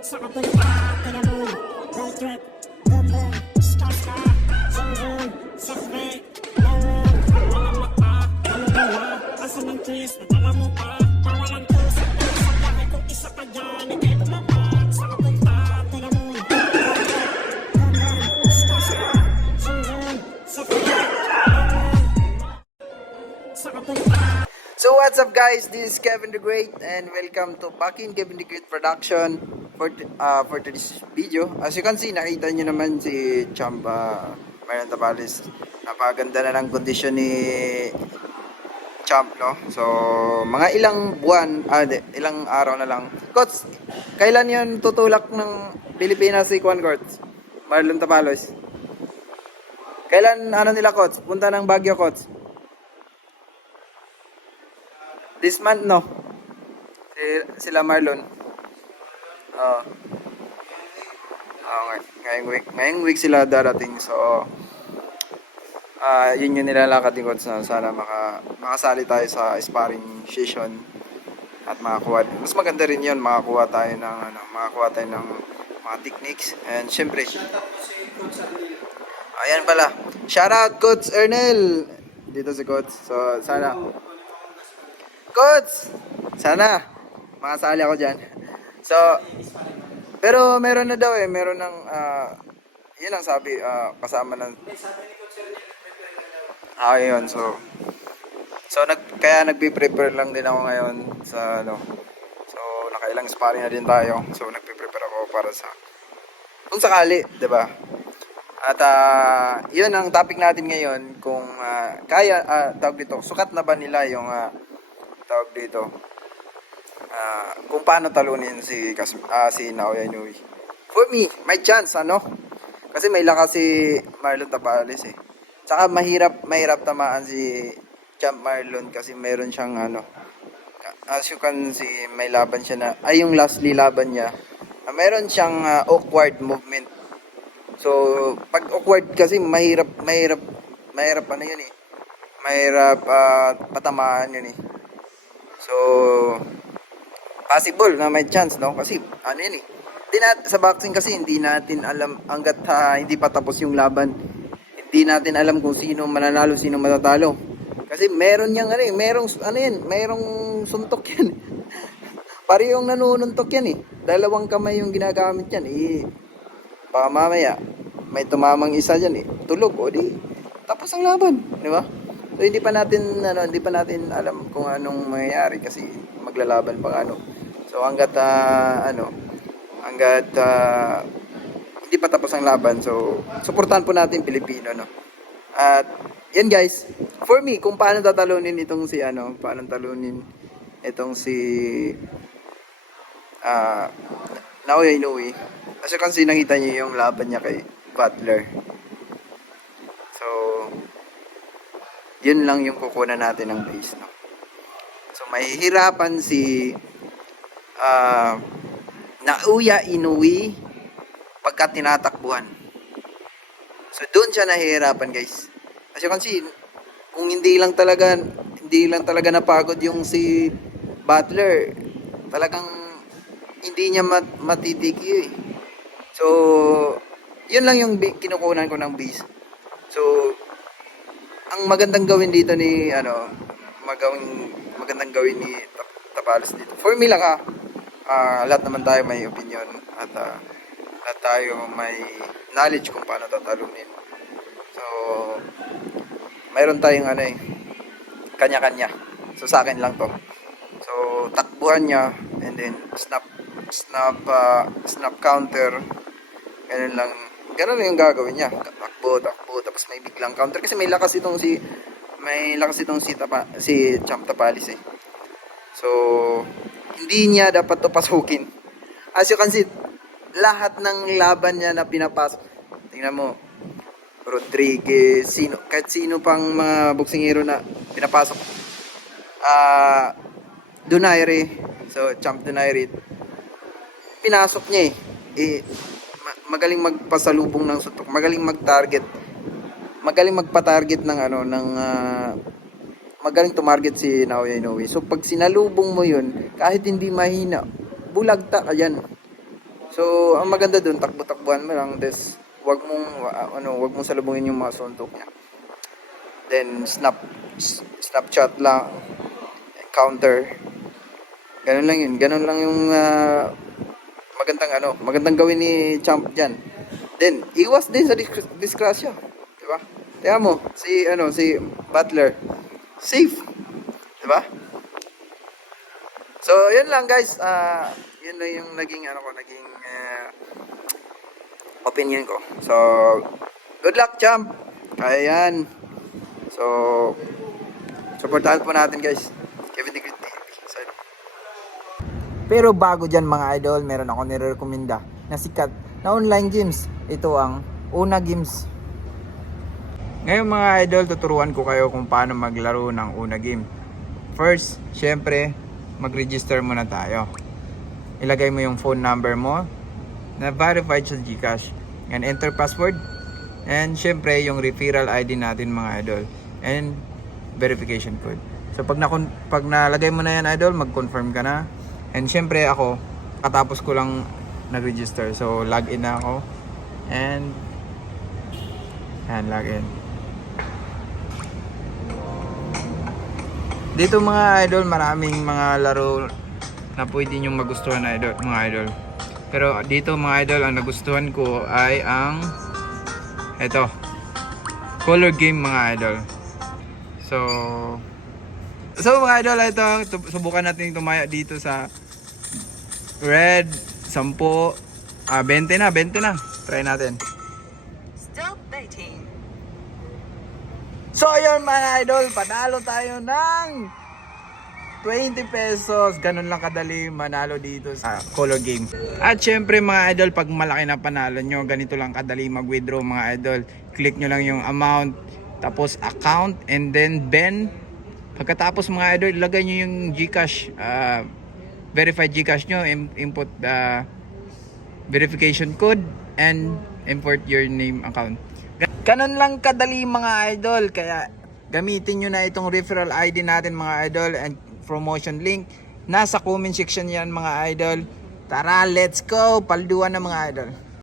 Sa kapunta, tinamon, gold drip, boom boom, star star, zoom zoom, So what's up guys? This is Kevin the Great and welcome to Bakin Kevin the Great Production for uh, for today's video. As you can see, nakita nyo naman si Champ uh, Marian Tapales. Napaganda na ng kondisyon ni Champ, no? So, mga ilang buwan, ah, di, ilang araw na lang. Coach, kailan yon tutulak ng Pilipinas si Juan Coach? Marlon Tapales. Kailan, ano nila, Coach? Punta ng Baguio, Coach? This month, no? Si, sila Marlon. Oo. Oo, ngay- ngayong week. Ngayong week sila darating. So, ah yun yung nilalakad ni Coach na sana maka, makasali tayo sa sparring session at makakuha. Mas maganda rin yun, makakuha tayo ng, ano, makakuha tayo ng mga techniques. And syempre, ayan pala. Shout out Coach Ernel! Dito si Coach. So, sana, Coach! Sana, makasali ako dyan. So, pero meron na daw eh, meron ng, ah, yun ang sabi, ah, kasama ng, ah, yun, so, so, nag, kaya nagpe-prepare lang din ako ngayon sa, ano, so, nakailang sparring na din tayo, so, nagpe-prepare ako para sa, kung sakali, ba? At ah, 'yun ang topic natin ngayon kung ah, kaya ah, tawag dito, sukat na ba nila yung ah, tawag dito ah, kung paano talunin si Kas ah, si Naoya Inoue. For me, may chance ano? Kasi may lakas si Marlon Tapales eh. Saka mahirap mahirap tamaan si Champ Marlon kasi meron siyang ano as you can see, may laban siya na, ay yung lastly laban niya, ah, meron siyang ah, awkward movement. So, pag awkward kasi mahirap, mahirap, mahirap ano yun eh. Mahirap ah, patamaan yun eh. So, possible na may chance, no? Kasi, ano yun eh. Hindi nat- sa boxing kasi hindi natin alam hanggat ah, hindi pa tapos yung laban. Hindi natin alam kung sino mananalo, sino matatalo. Kasi meron yang ano eh, merong ano yan, merong suntok yan. Pare yung nanununtok yan eh. Dalawang kamay yung ginagamit yan eh. Baka mamaya, may tumamang isa dyan eh. Tulog o di. Tapos ang laban, di ba? So hindi pa natin ano, hindi pa natin alam kung anong mangyayari kasi maglalaban pa ano. So hangga't ah, ano, hangga't ah, hindi pa tapos ang laban. So suportahan po natin Pilipino no. At yan guys, for me kung paano tatalunin itong si ano, paano talunin itong si ah Naoya Inoue. Kasi kasi nakita niyo yung laban niya kay Butler. So, yun lang yung kukunan natin ng base, no? So, mahihirapan si ah Naoya Inoue pagka tinatakbuhan. So, doon siya nahihirapan, guys. As you can see, kung hindi lang talaga, hindi lang talaga napagod yung si Butler, talagang hindi niya mat matitikyo eh. So, yun lang yung kinukunan ko ng base. So, ang magandang gawin dito ni, ano, magawin, magandang gawin ni Tap- Tapales dito. For me lang ha, ah, lahat naman tayo may opinion at ah, lahat tayo may knowledge kung paano tatalunin. So, mayroon tayong ano eh, kanya-kanya. So, sa akin lang to. So, takbuhan niya and then snap snap ah, snap counter. Ganun lang. Ganun yung gagawin niya. Takbo, takbo, tapos may biglang counter kasi may lakas itong si may lakas itong si Tapa, si Champ Tapalis eh. So, niya dapat to pasukin. As you can see, lahat ng laban niya na pinapasok. Tingnan mo, Rodriguez, sino, kahit sino pang mga boksingero na pinapasok. Ah, Donaire, so Champ Donaire, pinasok niya eh. eh ma- magaling magpasalubong ng suntok, magaling mag-target. Magaling magpa-target ng ano ng ah, magaling tumarget si Naoya Inoue. So pag sinalubong mo 'yun, kahit hindi mahina, bulagta ka diyan. So, ang maganda dun, takbo-takbuhan mo lang. Des, wag mong, ah, ano, wag mong salubungin yung mga suntok niya. Then, snap, s- snapchat lang, counter. Ganun lang yun. Ganun lang yung ah, magandang ano, magandang gawin ni Champ dyan. Then, iwas din sa dis- disgrasya. Di ba? Kaya mo, si, ano, si Butler, safe. Di ba? So, yun lang guys. Ah, yun na yung naging, ano ko, naging ah, opinion ko. So, good luck, champ. Kaya yan. So, supportahan po natin guys. Kevin TV. So, pero bago dyan mga idol, meron ako nire-recommenda na sikat na online games. Ito ang Una Games. Ngayon mga idol, tuturuan ko kayo kung paano maglaro ng Una Game. First, syempre, mag-register muna tayo. Ilagay mo yung phone number mo na verified sa GCash. And enter password. And syempre, yung referral ID natin mga idol. And verification code. So pag, na, pag nalagay mo na yan idol, mag-confirm ka na. And syempre ako, katapos ko lang nag-register. So login na ako. And yan, login. Dito mga idol, maraming mga laro na pwede nyo magustuhan idol, mga idol. Pero dito mga idol, ang nagustuhan ko ay ang ito, color game mga idol. So, so mga idol, ito, subukan natin tumaya dito sa red, 10, ah, 20 na, 20 na. Try natin. So ayun mga idol, panalo tayo ng 20 pesos. Ganun lang kadali manalo dito sa color game. At syempre mga idol, pag malaki na panalo nyo, ganito lang kadali mag-withdraw mga idol. Click nyo lang yung amount, tapos account, and then Ben. Pagkatapos mga idol, ilagay nyo yung Gcash, ah, verified Gcash nyo, input the verification code, and import your name account. Ganun lang kadali mga idol. Kaya gamitin nyo na itong referral ID natin mga idol and promotion link. Nasa comment section yan mga idol. Tara, let's go! Palduan na mga idol.